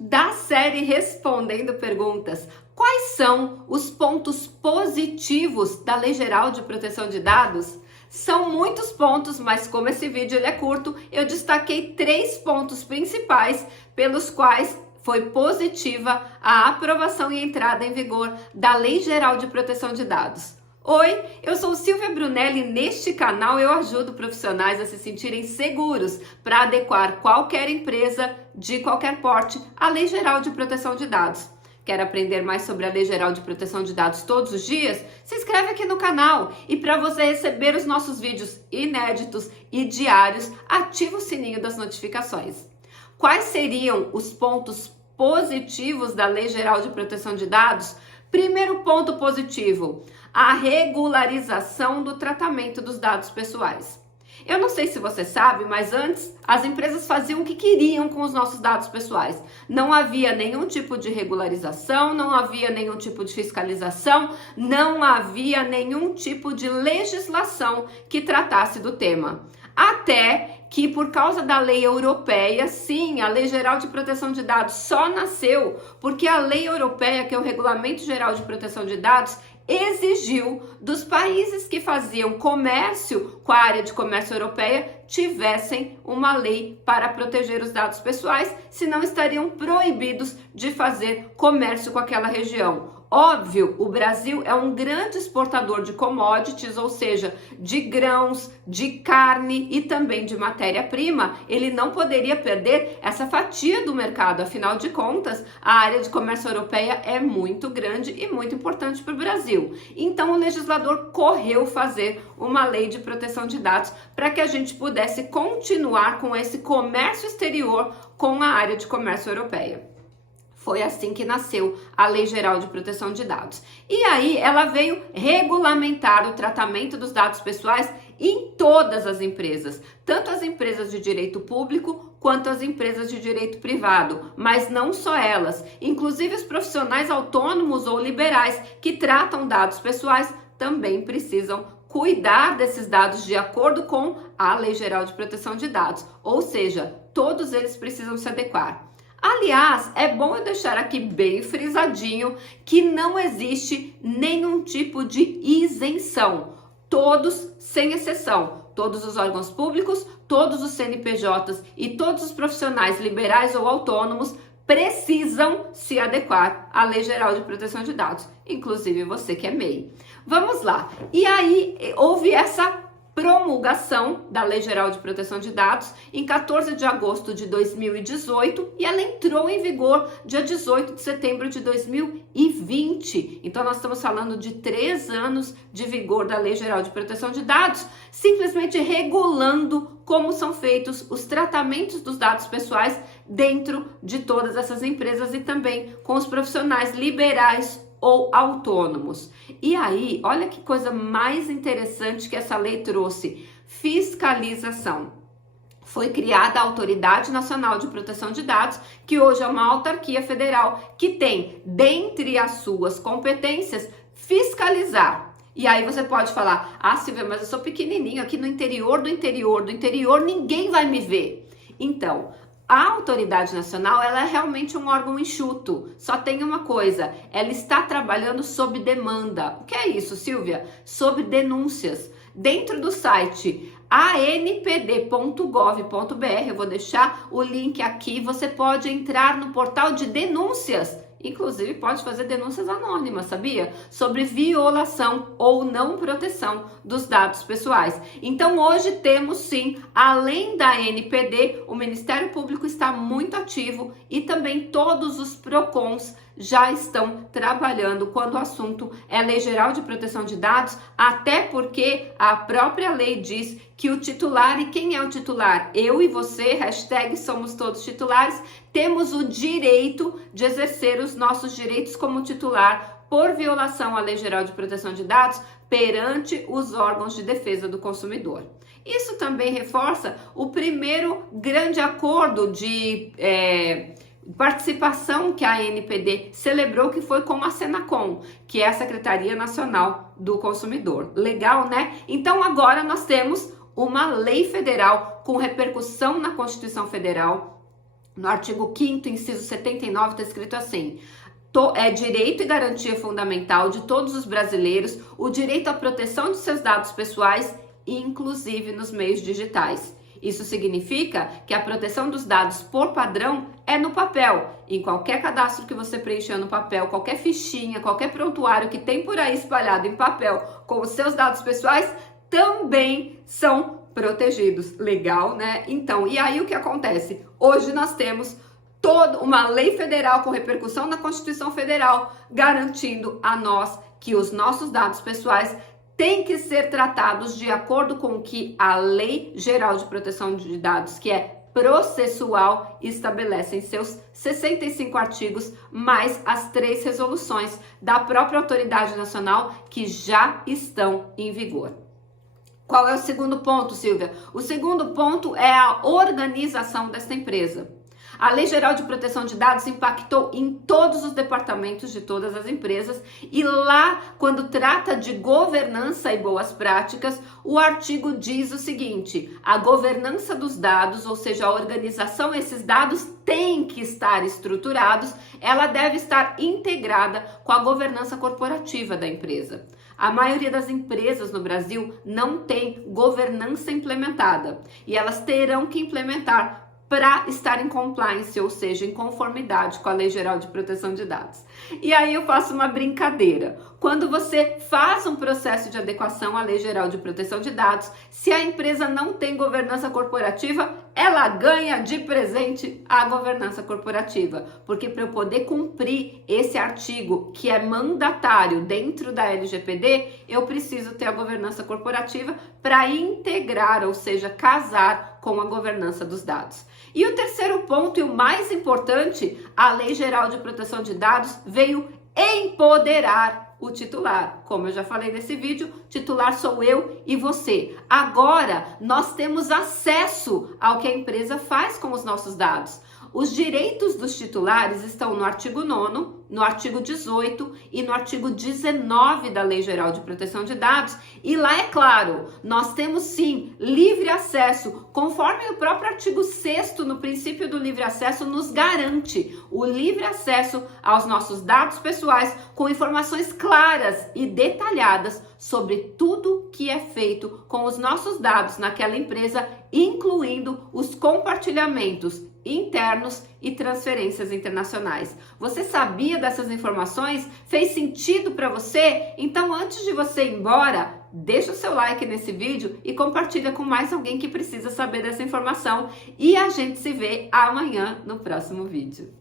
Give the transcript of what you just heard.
Da série Respondendo Perguntas. Quais são os pontos positivos da Lei Geral de Proteção de Dados? São muitos pontos, mas como esse vídeo ele é curto, eu destaquei 3 pontos principais pelos quais foi positiva a aprovação e entrada em vigor da Lei Geral de Proteção de Dados. Oi, eu sou Silvia Brunelli e neste canal eu ajudo profissionais a se sentirem seguros para adequar qualquer empresa de qualquer porte à Lei Geral de Proteção de Dados. Quer aprender mais sobre a Lei Geral de Proteção de Dados todos os dias? Se inscreve aqui no canal e para você receber os nossos vídeos inéditos e diários, ativa o sininho das notificações. Quais seriam os pontos positivos da Lei Geral de Proteção de Dados? Primeiro ponto positivo, a regularização do tratamento dos dados pessoais. Eu não sei se você sabe, mas antes as empresas faziam o que queriam com os nossos dados pessoais. Não havia nenhum tipo de regularização, não havia nenhum tipo de fiscalização, não havia nenhum tipo de legislação que tratasse do tema. Até que por causa da lei europeia, sim, a Lei Geral de Proteção de Dados só nasceu porque a lei europeia, que é o Regulamento Geral de Proteção de Dados, exigiu dos países que faziam comércio com a área de comércio europeia tivessem uma lei para proteger os dados pessoais, senão estariam proibidos de fazer comércio com aquela região. Óbvio, o Brasil é um grande exportador de commodities, ou seja, de grãos, de carne e também de matéria-prima. Ele não poderia perder essa fatia do mercado, afinal de contas, a área de comércio europeia é muito grande e muito importante para o Brasil. Então, o legislador correu fazer uma lei de proteção de dados para que a gente pudesse continuar com esse comércio exterior com a área de comércio europeia. Foi assim que nasceu a Lei Geral de Proteção de Dados. E aí ela veio regulamentar o tratamento dos dados pessoais em todas as empresas, tanto as empresas de direito público quanto as empresas de direito privado, mas não só elas, inclusive os profissionais autônomos ou liberais que tratam dados pessoais também precisam cuidar desses dados de acordo com a Lei Geral de Proteção de Dados, ou seja, todos eles precisam se adequar. Aliás, é bom eu deixar aqui bem frisadinho que não existe nenhum tipo de isenção. Todos, sem exceção, todos os órgãos públicos, todos os CNPJs e todos os profissionais liberais ou autônomos precisam se adequar à Lei Geral de Proteção de Dados, inclusive você que é MEI. Vamos lá. E aí houve essa promulgação da Lei Geral de Proteção de Dados em 14 de agosto de 2018 e ela entrou em vigor dia 18 de setembro de 2020. Então nós estamos falando de 3 anos de vigor da Lei Geral de Proteção de Dados, simplesmente regulando como são feitos os tratamentos dos dados pessoais dentro de todas essas empresas e também com os profissionais liberais ou autônomos. E aí, olha que coisa mais interessante que essa lei trouxe: fiscalização. Foi criada a Autoridade Nacional de Proteção de Dados, que hoje é uma autarquia federal que tem, dentre as suas competências, fiscalizar. E aí você pode falar: ah, Silvia, mas eu sou pequenininho aqui no interior do interior do interior, ninguém vai me ver. Então, a Autoridade Nacional, ela é realmente um órgão enxuto. Só tem uma coisa, ela está trabalhando sob demanda. O que é isso, Silvia? Sob denúncias. Dentro do site anpd.gov.br, eu vou deixar o link aqui, você pode entrar no portal de denúncias. Inclusive pode fazer denúncias anônimas, sabia? Sobre violação ou não proteção dos dados pessoais. Então hoje temos sim, além da NPD, o Ministério Público está muito ativo e também todos os PROCONs já estão trabalhando quando o assunto é Lei Geral de Proteção de Dados, até porque a própria lei diz que o titular, e quem é o titular? Eu e você, hashtag somos todos titulares, temos o direito de exercer os nossos direitos como titular por violação à Lei Geral de Proteção de Dados perante os órgãos de defesa do consumidor. Isso também reforça o primeiro grande acordo de participação que a ANPD celebrou, que foi com a Senacom, que é a Secretaria Nacional do Consumidor. Legal, né? Então agora nós temos uma lei federal com repercussão na Constituição Federal, No artigo 5º, inciso 79, está escrito assim: é direito e garantia fundamental de todos os brasileiros o direito à proteção de seus dados pessoais, inclusive nos meios digitais. Isso significa que a proteção dos dados por padrão é no papel. Em qualquer cadastro que você preencher no papel, qualquer fichinha, qualquer prontuário que tem por aí espalhado em papel com os seus dados pessoais, também são protegidos. Legal, né? Então, e aí o que acontece? Hoje nós temos toda uma lei federal com repercussão na Constituição Federal, garantindo a nós que os nossos dados pessoais têm que ser tratados de acordo com o que a Lei Geral de Proteção de Dados, que é processual, estabelece em seus 65 artigos, mais as 3 resoluções da própria Autoridade Nacional que já estão em vigor. Qual é o segundo ponto, Silvia? O segundo ponto é a organização desta empresa. A Lei Geral de Proteção de Dados impactou em todos os departamentos de todas as empresas e lá, quando trata de governança e boas práticas, o artigo diz o seguinte: a governança dos dados, ou seja, a organização, esses dados têm que estar estruturados, ela deve estar integrada com a governança corporativa da empresa. A maioria das empresas no Brasil não tem governança implementada e elas terão que implementar para estar em compliance, ou seja, em conformidade com a Lei Geral de Proteção de Dados. E aí eu faço uma brincadeira. Quando você faz um processo de adequação à Lei Geral de Proteção de Dados, se a empresa não tem governança corporativa, ela ganha de presente a governança corporativa. Porque para eu poder cumprir esse artigo, que é mandatário dentro da LGPD, eu preciso ter a governança corporativa para integrar, ou seja, casar com a governança dos dados. E o terceiro ponto, e o mais importante, a Lei Geral de Proteção de Dados veio empoderar o titular. Como eu já falei nesse vídeo, titular sou eu e você. Agora, nós temos acesso ao que a empresa faz com os nossos dados. Os direitos dos titulares estão no artigo 9º, no artigo 18 e no artigo 19 da Lei Geral de Proteção de Dados. E lá, é claro, nós temos sim livre acesso, conforme o próprio artigo 6º, no princípio do livre acesso, nos garante o livre acesso aos nossos dados pessoais com informações claras e detalhadas sobre tudo que é feito com os nossos dados naquela empresa, incluindo os compartilhamentos internos e transferências internacionais. Você sabia dessas informações? Fez sentido para você? Então, antes de você ir embora, deixa o seu like nesse vídeo e compartilha com mais alguém que precisa saber dessa informação. E a gente se vê amanhã no próximo vídeo.